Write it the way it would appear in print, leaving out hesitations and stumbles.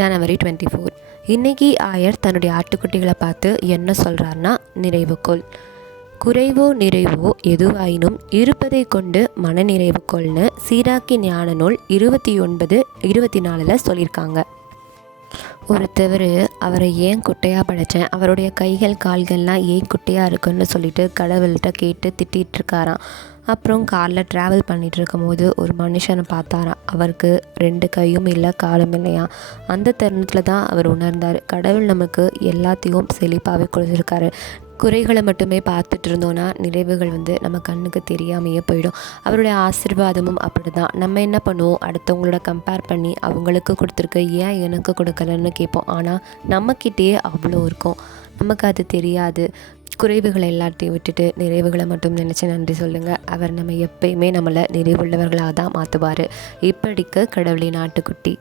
ஜனவரி 24. இன்றைக்கி ஆயர் தன்னுடைய ஆட்டுக்குட்டிகளை பார்த்து என்ன சொல்கிறாருன்னா, நிறைவு கொள், குறைவோ நிறைவோ எதுவாயினும் இருப்பதை கொண்டு மன நிறைவு கொள்னு சீராக்கி ஞான நூல் 29:24 சொல்லியிருக்காங்க. ஒருத்தவர் அவரை ஏன் குட்டையாக படைத்தேன், அவருடைய கைகள் கால்கள்லாம் ஏன் குட்டையாக இருக்குன்னு சொல்லிட்டு கடவுள்கிட்ட கேட்டு திட்டிகிட்ருக்காராம். அப்புறம் காரில் ட்ராவல் பண்ணிகிட்டு இருக்கும்போது ஒரு மனுஷனை பார்த்தாராம். அவருக்கு 2 கையும் இல்லை, காலும் இல்லையா. அந்த தருணத்தில் தான் அவர் உணர்ந்தார், கடவுள் நமக்கு எல்லாத்தையும் செழிப்பாகவே கொடுத்துருக்காரு. குறைகளை மட்டுமே பார்த்துட்டு இருந்தோன்னா நிறைவுகள் நம்ம கண்ணுக்கு தெரியாமையே போயிடும். அவருடைய ஆசீர்வாதமும் அப்படி தான். நம்ம என்ன பண்ணுவோம், அடுத்தவங்களோட கம்பேர் பண்ணி அவங்களுக்கு கொடுத்துருக்க ஏன் எனக்கு கொடுக்கலன்னு கேட்போம். ஆனால் நம்மக்கிட்டேயே அவ்வளோ இருக்கும், நமக்கு அது தெரியாது. குறைவுகளை எல்லாத்தையும் விட்டுட்டு நிறைவுகளை மட்டும் நினச்சி நன்றி சொல்லுங்கள். அவர் நம்ம எப்பயுமே நம்மளை நிறைவுள்ளவர்களாக தான் மாற்றுவார். இப்படிக்கு கடவுளின் ஆட்டுக்குட்டி.